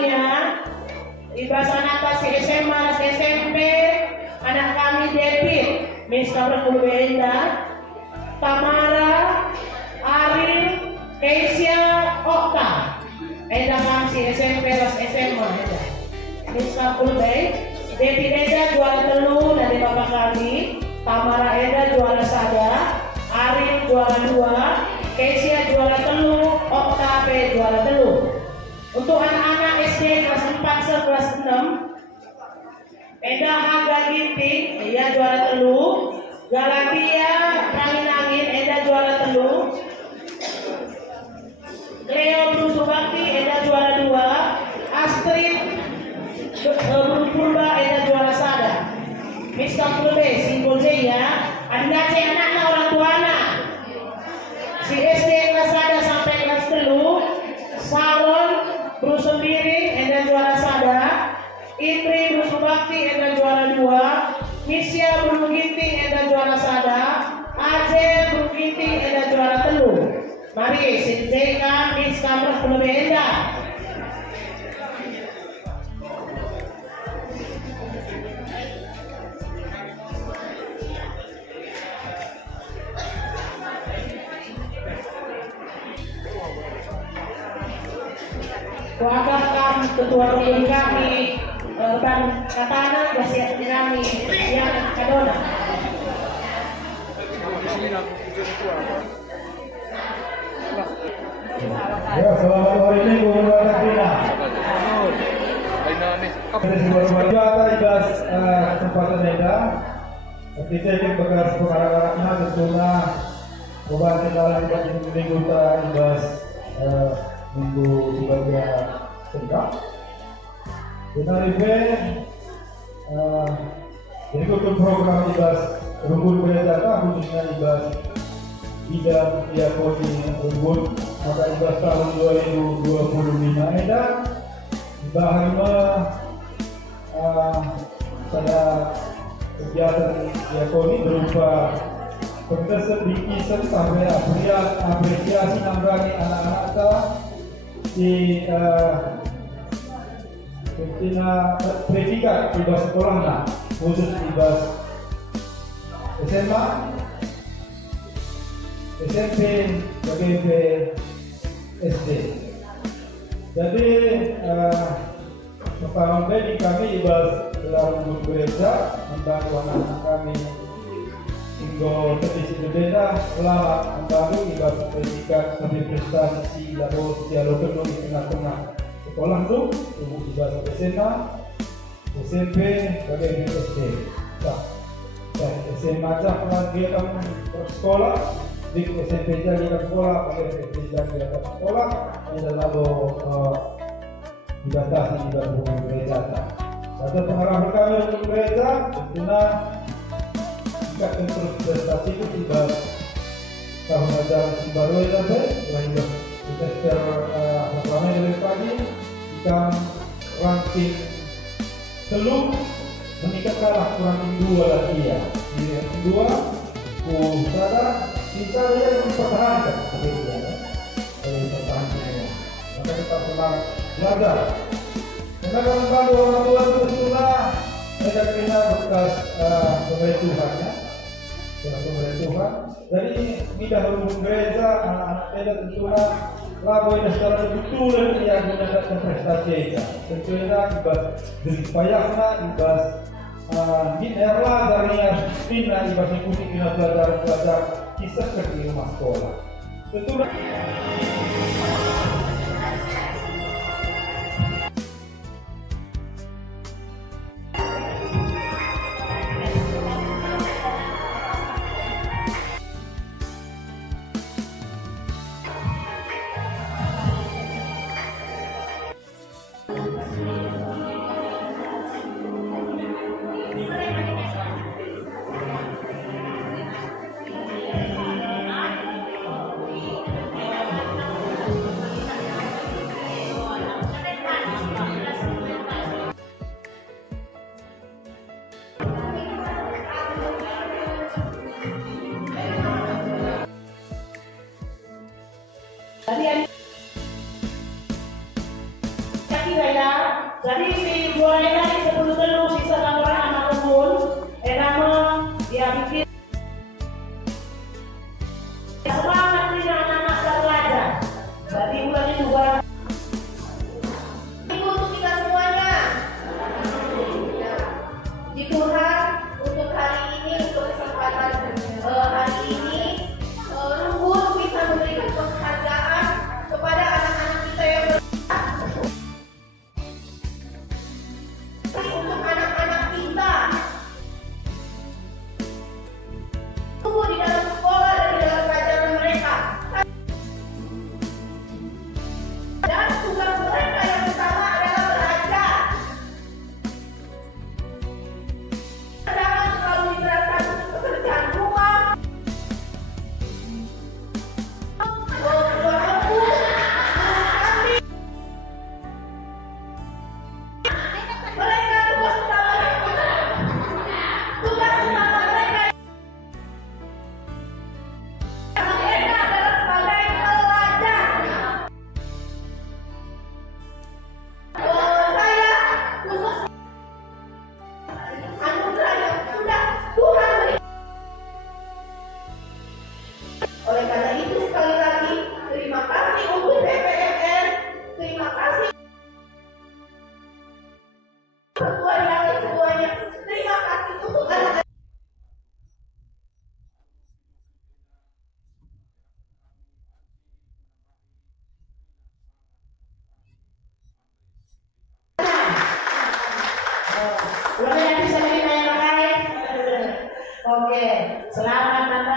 kami ya. Iba sanata si SMA, si SMP, anak kami David, Miss Kabrakul Benda, Tamara, Aril, Keisha, Okta. Eda kami si SMP, SMA. Miss Kabrakul Benda, David Eda juara telu dari bapak kami, Tamara Eda juara sada, Aril juara dua, Keisha juara telu, Okta P juara telu. Untuk anak-anak SD kelas 4 sampai kelas 6, Eda Haga Ginting, ia juara telu, Galatia Angin-Angin, Eda juara telu, Leo Brusubakti, Eda juara dua, Astrid Purba, Eda juara sada. Mister Kulbe, simpul ya, anda cek anak-anak orang tuana. Si SD kelas sada sampai kelas telu, Saron Brusumbiring, Eda juara sada, Indri Brusubakti, Eda juara dua, Misya Bruginting, Eda juara sada, Azel Bruginting, Eda juara telu. Mari sinjeka Miss Kabrakul Benda. Doakan ketua rukun kami dan katana wasiat kami yang kadona. Ya, selamat hari ini Gubernur Argentina. Atas kesempatan Eda, kita ingin bekas pengarah-arahnya tentunya membantu dalam minggu imbas minggu sebagai tengah. Kita event ikut program imbas rukun berjata khususnya imbas bidang diakoni rukun maka imbas tahun 2025 Eda bahwa pada kegiatan diakoni berupa pentersedikit sampai apresiasi nambani anak-anak di predikat di sekolah khusus di SMA, SMP, SMP, SD. Jadi pertama kali kami dalam gereja membantu anak-anak kami hingga tradisi berbeda selama membantu ibadah pendidikan sampai prestasi lalu dialog penuh di tengah-tengah sekolah itu ibadah SMA, SMP, bagai SD. Dan SMA saja kegiatan sekolah, di SMP jadi sekolah, bagai SD jadi sekolah, ada lalu dibatasi ibadah hubungan gereja. Satu pengarahan kami untuk gereja tentunya jika terus prestasi itu tiba tahun ajaran baru sampai selain kita secara dari pagi jika ranking telur meningkat kalah ranking 2 lagi ya di ranking 2 usada kita yang mempertahankan maka kita pernah belajar karena kalau bantu orang tua itu tentunya mereka kena bekas pemberi Tuhan ya pemberi Tuhan jadi tidak berhubung gereja anak-anak kita tentunya lagu ini secara betul yang mendapatkan prestasi itu tentunya ibas dari payahnya ibas erlah dari pindah ibas ikuti kita belajar kisah di rumah sekolah tentunya. Tadi yang kira ya Jadi si buaya ini sebelum sisa gambar anak umum, nama ya bikin semangat nih anak-anak belajar. Jadi bulan ini juga Untuk kita semuanya, di Tuhan untuk hari ini, untuk kesempatan hari ini, Luhur bisa memberikan penghargaan kepada anak-anak kita yang untuk anak-anak kita tumbuh di dalam sekolah dan di dalam pelajaran mereka. Dan tugas mereka yang utama adalah belajar. Jangan terlalu diberatkan untuk pekerjaan rumah. Mereka tugas utama mereka adalah sebagai pelajar. Saya khusus anugerah yang sudah Tuhan berikan. Oleh karena itu sekali lagi terima kasih untuk PPMN, terima kasih ketua yang semuanya, terima kasih untuk anak-anak. Udah bisa lagi yang lain. Oke, selamat Natal.